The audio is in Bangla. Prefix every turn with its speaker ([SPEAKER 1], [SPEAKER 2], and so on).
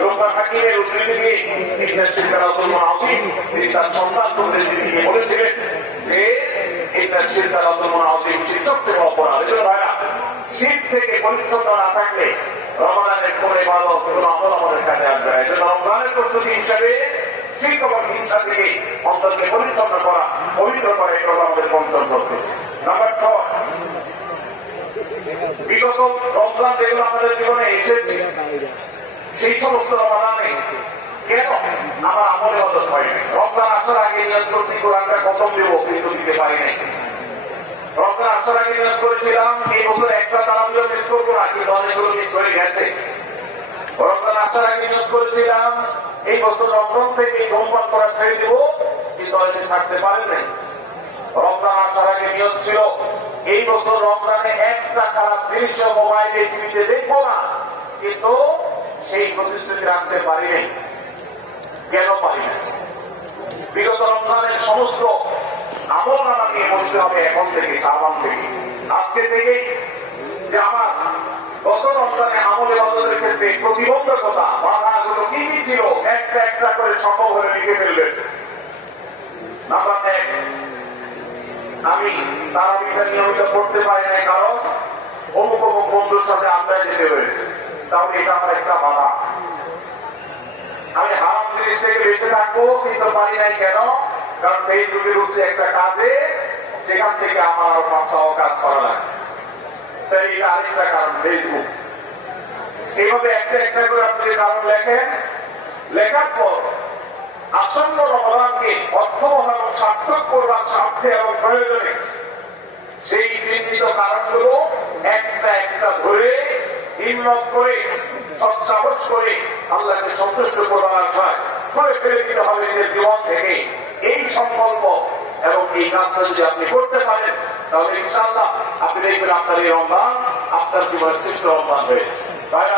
[SPEAKER 1] লোকমান হাকিমের উদ্ধৃতি দিয়ে ইবনে সিদ্দার আব্দুল আজিম তিনি তার সন্তানদের দিকে বলেছিলেন? যে ইবনে সিদ্দার আব্দুল আজিম শিক্ষক থেকে অপরাধ। এজন্য ভাইরা, শীত থেকে পরিচ্ছন্ন না থাকলে রমজানের করে ভালো কোনো আমল আমাদের কাছে আসবে না। এজন্য রমজানের প্রস্তুতি হিসাবে ঠিক হিংসা থেকে অন্তরকে পরিচ্ছন্ন করা, পবিত্র করা এটা হলো আমাদের গন্তব্য নাম্বার ছয়, বিগত রমজান যেগুলো আমাদের জীবনে এসেছে সেই সমস্ত কেন? আমার আমলে হয়নি রমজান আসার আগে কোরআনটা দেবো, কিন্তু দিতে পারি নাই। রমজান আসার আগে নিয়োগ করেছিলাম, এই বছর একটা হয়ে ছেড়ে দেবো থাকতে আগে ছিল, এই বছর রমজানে একটা খারাপ দৃশ্য মোবাইলে টিভিতে দেখব না। সেই প্রতিশ্রুতি রাখতে পারি নাই কেন পারি না? বিগত রমজানের সমস্ত আমল নামা নিয়ে বসতে হবে এখন থেকে সাবান থেকে। আজকে থেকেই যে আমার গত রমজানে আমলে বদলের ক্ষেত্রে প্রতিবন্ধকতা বাধাগুলো কি কি ছিল, একটা একটা করে সম্ভব হয়ে লিখে ফেলবেন নাম্বার এক, আমি তারা নিয়মিত পড়তে পারি নাই, কারণ অমুক অমুক বন্ধুর সাথে আড্ডায় যেতে হয়েছে। তাহলে এটা আমার একটা বাধা আমি জিনিস থেকে বেঁচে থাকব, কিন্তু পারি নাই কেন? কারণ ফেসবুকে ঢুকছে একটা কাজে সেখান থেকে আমার আরও পাঁচ কাজ করা কারণ এইভাবে একটা একটা করে করবার সেই কারণগুলো হিম্মত করে সৎসাহস করে আল্লাহকে সন্তুষ্ট করবার আশায় করে ফেলে দিতে হবে নিজের জীবন থেকে। এই সংকল্প এবং এই কাজটা যদি আপনি করতে পারেন, তাহলে ইনশাআল্লাহ আপনি দেখবেন আপনার এই রমজান, আপনার জীবনের শ্রেষ্ঠ রমজান হয়েছে তাই